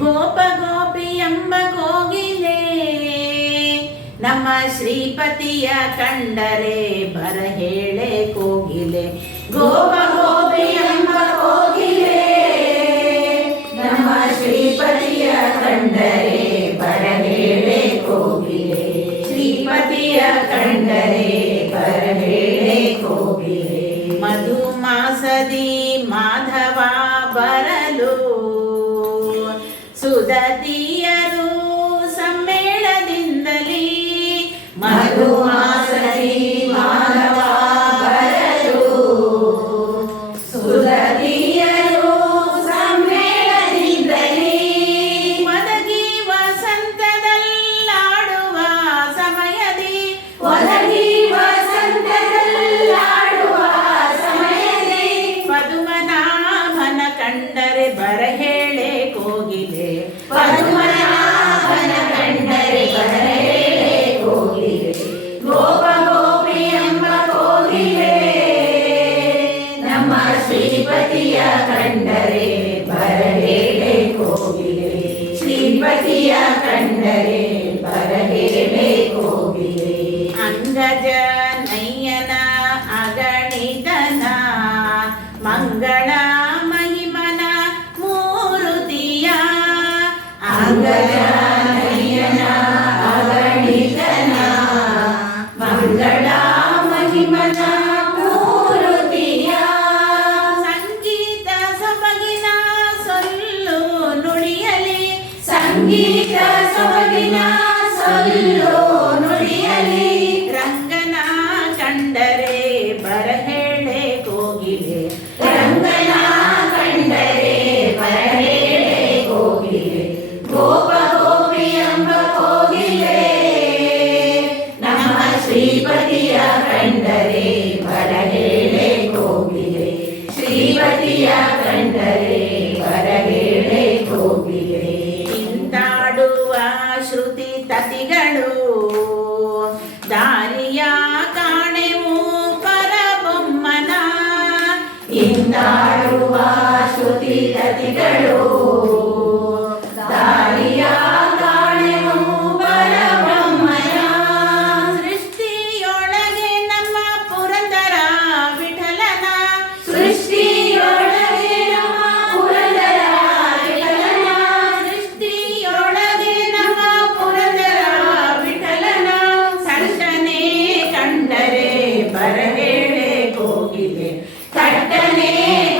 ಗೋಪ ಗೋಪಿ ಎಂಬ ಕೋಗಿಲೆ ನಮ್ಮ ಶ್ರೀಪತಿಯ ಕಂಡರೆ ಬರ ಹೇಳೆ ಕೋಗಿಲೆ. ಗೋಪ ಗೋಪಿ ಎಂಬ ಕೋಗಿಲೆ ನಮ್ಮ ಶ್ರೀಪತಿಯ ಕಂಡರೆ ಬರ ಹೇಳೆ ಕೋಗಿಲೆ. ಶ್ರೀಪತಿಯ ಕಂಡರೆ ಬರ ಹೇಳೆ ಕೋಗಿಲೆ. ಮಧುಮಾಸದಿ ಮಾಧವ ಬರಲು ಸುದತಿಯರು ಸಮ್ಮೇಳದಿಂದಲೇ. ಮಧುಮಾಸದಿ ಮಾಧವ ಬರಲು ಸುದತಿಯರು ಸಮ್ಮೇಳದಿಂದಲೇ. ಒದಗಿ ವಸಂತದಲ್ಲಾಡುವ ಸಮಯದಿ ಒದಗಿ ವಸಂತದಲ್ಲಾಡುವ ಸಮಯದಿ ಪದುಮನಾಭನ ಕಂಡರೆ ಬರ ಹೇಳೆ ಕೋಗಿಲೆ. ಪದುಮನಾಭನ ಕಂಡರೆ ಬರ ಹೇಳೆ ಕೋಗಿಲೆ. ಗೋಪ ಗೋಪಿ ಎಂಬ ಕೋಗಿಲೆ ನಮ್ಮ ಶ್ರೀಪತಿಯ ಕಂಡರೆ ಬರ ಹೇಳೆ ಕೋಗಿಲೆ. ಶ್ರೀಪತಿಯ ಕಂಡರೆ ಬರ ಹೇಳೆ ಕೋಗಿಲೆ. ಅಂಗಜ ನಯ್ಯನ ಅಗಣಿತನ ಮಂಗಳ ಮಹಿಮನ ಮೂರುತಿಯ. ಅಂಗಜ ನಯ್ಯನ ಅಗಣಿತನ ಮಂಗಳ ಮಹಿಮನ ಮೂರುತಿಯ. ಸಂಗೀತ ಸೊಬಗಿನ ಸೊಲ್ಲು ನುಡಿಯಲಿ ಸಂಗೀತ ಸೊಬಗಿನ ಸೊಲ್ಲು ನುಡಿಯಲಿ. ರಂಗನ ಕಂಡರೆ ಬರ ಹೇಳೆ ಕೋಗಿಲೆ. ರಂಗನ ಕಂಡರೆ ಬರ ಹೇಳೆ ಕೋಗಿಲೆ. ಗೋಪ ಗೋಪಿ ಎಂಬ ಕೋಗಿಲೆ ನಮ್ಮ ಶ್ರೀಪತಿಯ ಕಂಡರೆ ಬರ ಹೇಳೆ ಕೋಗಿಲೆ. ಶ್ರೀಪತಿಯ ಕಂಡರೆ ಬರ ಹೇಳೆ ಕೋಗಿಲೆ. ಇಂತಾಡುವ ಶ್ರುತಿ ತತಿಗಳು ದಾರಿಯ ಕಾಣೆವು ಪರಬೊಮ್ಮನ. ಇಂತಾಡುವ ಶ್ರುತಿ ತತಿಗಳು ದಾರಿಯ ಕಾಣೆವು ಪರಬ್ರಹ್ಮನ. ಸೃಷ್ಟಿಯೊಳಗೆ ನಮ್ಮ ಪುರಂದರ ವಿಠಲನ. ಸೃಷ್ಟಿಯೊಳಗೆ ನಮ್ಮ ಪುರಂದರ ವಿಠಲನ. ಸೃಷ್ಟಿಯೊಳಗೆ ನಮ್ಮ ಪುರಂದರ ವಿಠಲನ. ಸಂತನೇ ಕಂಡರೆ ಬರ ಹೇಳೆ ಕೋಗಿಲೆ. ಕಟ್ಟನೆ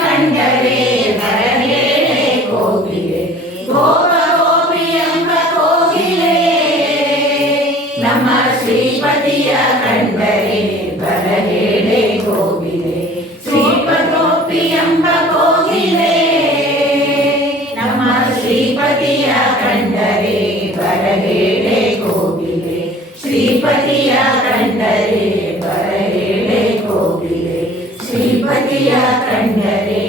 ಕಂಡರೆ ಬರ ಹೇಳೆ ಕೋಗಿಲೆ. ಗೋಪ ಗೋಪಿ ಎಂಬ ಕೋಗಿಲೆ ನಮ್ಮ ಶ್ರೀಪತಿಯ ಕಂಡರೆ ಬರ ಹೇಳೆ ಕೋಗಿಲೆ. ಶ್ರೀಪ ಗೋಪಿ ಎಂಬ ಕೋಗಿಲೆ ನಮ್ಮ ಶ್ರೀಪತಿಯ ಕಂಡರೆ ಬರ ಹೇಳೆ ಕೋಗಿಲೆ. ಶ್ರೀಪತಿಯ ಕಂಡರೆ ಬರ ಹೇಳೆ ಕೋಗಿಲೆ. ಶ್ರೀಪತಿಯ ಕಂಡರೆ